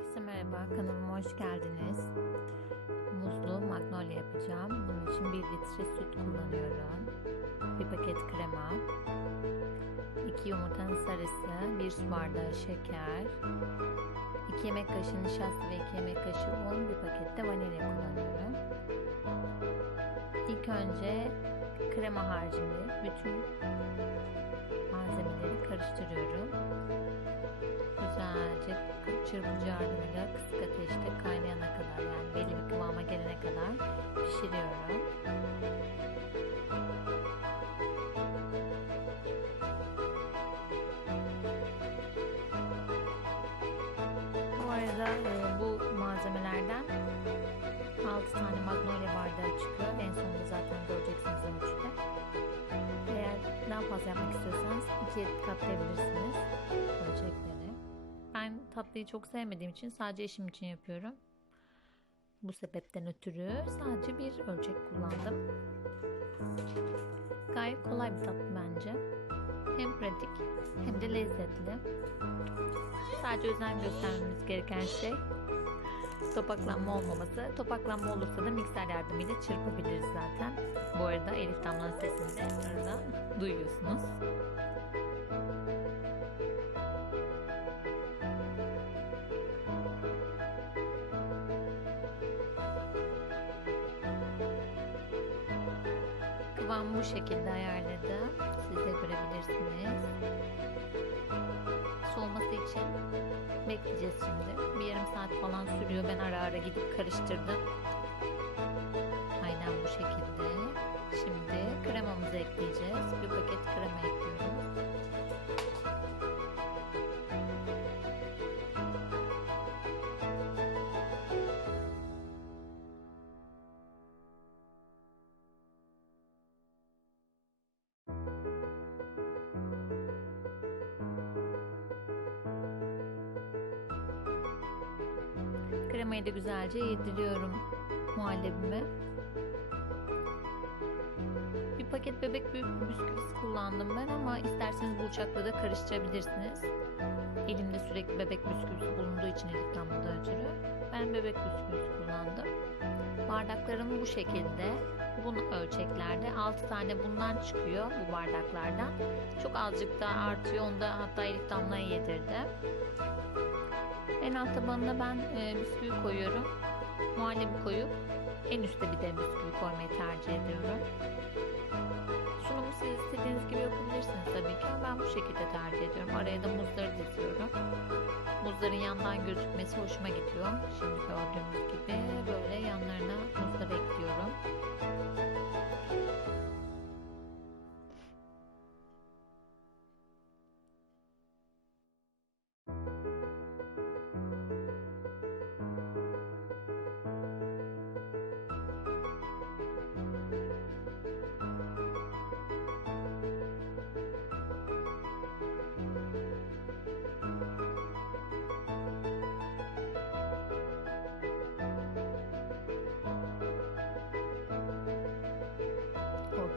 Herkese merhaba, kanalıma hoş geldiniz. Muzlu magnolia yapacağım. Bunun için 1 litre süt kullanıyorum. Bir paket krema, 2 yumurtanın sarısı, 1 su bardağı şeker, 2 yemek kaşığı nişasta ve 2 yemek kaşığı un, bir paket de vanilya kullanıyorum. İlk önce krema harcını bütün malzemeleri karıştırıyorum çırpıcı yardımıyla kısık ateşte kaynayana kadar yani belli bir kıvama gelene kadar pişiriyorum. Bu arada e, bu malzemelerden 6 tane magnolia bardağı çıkıyor. En sonunda zaten göreceksiniz ölçüde. Eğer daha fazla yapmak istiyorsanız ikiye katlayabilirsiniz ölçekleri. Ben tatlıyı çok sevmediğim için sadece eşim için yapıyorum. Bu sebepten ötürü sadece bir ölçek kullandım. Gayet kolay bir tatlı bence. Hem pratik hem de lezzetli. Sadece özen göstermemiz gereken şey topaklanma olmaması. Topaklanma olursa da mikser yardımıyla çırpabiliriz zaten. Bu arada Elif Damla'nın sesini de arada duyuyorsunuz. Kıvamı bu şekilde ayarladım. Siz de görebilirsiniz. Soğuması için bekleyeceğiz şimdi. Bir yarım saat falan sürüyor. Ben ara ara gidip karıştırdım. Kremayı da güzelce yediriyorum muhallebime. Bir paket bebek bisküvisi kullandım ben ama isterseniz bu da karıştırabilirsiniz. Elimde sürekli bebek bisküvisi bulunduğu için Elif damladan ötürü. Ben bebek bisküvisi kullandım. Bardaklarım bu şekilde. Bu ölçeklerde 6 tane bundan çıkıyor bu bardaklardan. Çok azıcık da artıyor. Onu da hatta Elif damlaya yedirdim. En alt tabanına ben e, bisküvi koyuyorum. Muhallebi koyup en üstte bir de bisküvi koymayı tercih ediyorum. Sunumu siz istediğiniz gibi yapabilirsiniz tabii ki ben bu şekilde tercih ediyorum. Araya da muzları diziyorum. Muzların yandan gözükmesi hoşuma gidiyor. Şimdi gördüğünüz gibi böyle yanlarına muzları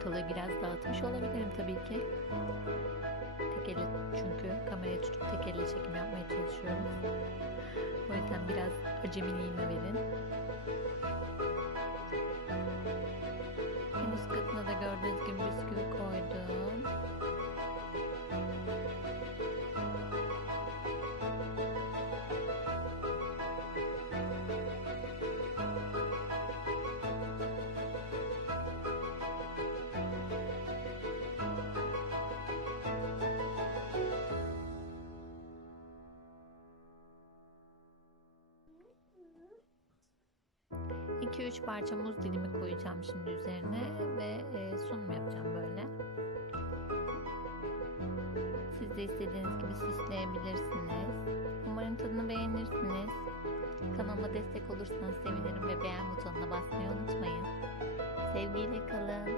Ortalığı biraz dağıtmış olabilirim tabii ki. Tek elle çünkü kamerayı tutup tek elle çekim yapmaya çalışıyorum. O yüzden biraz acemiliğime verin. 2-3 parça muz dilimi koyacağım şimdi üzerine ve e, sunum yapacağım böyle. Siz de istediğiniz gibi süsleyebilirsiniz. Umarım tadını beğenirsiniz. Kanalıma destek olursanız sevinirim ve beğen butonuna basmayı unutmayın. Sevgiyle kalın.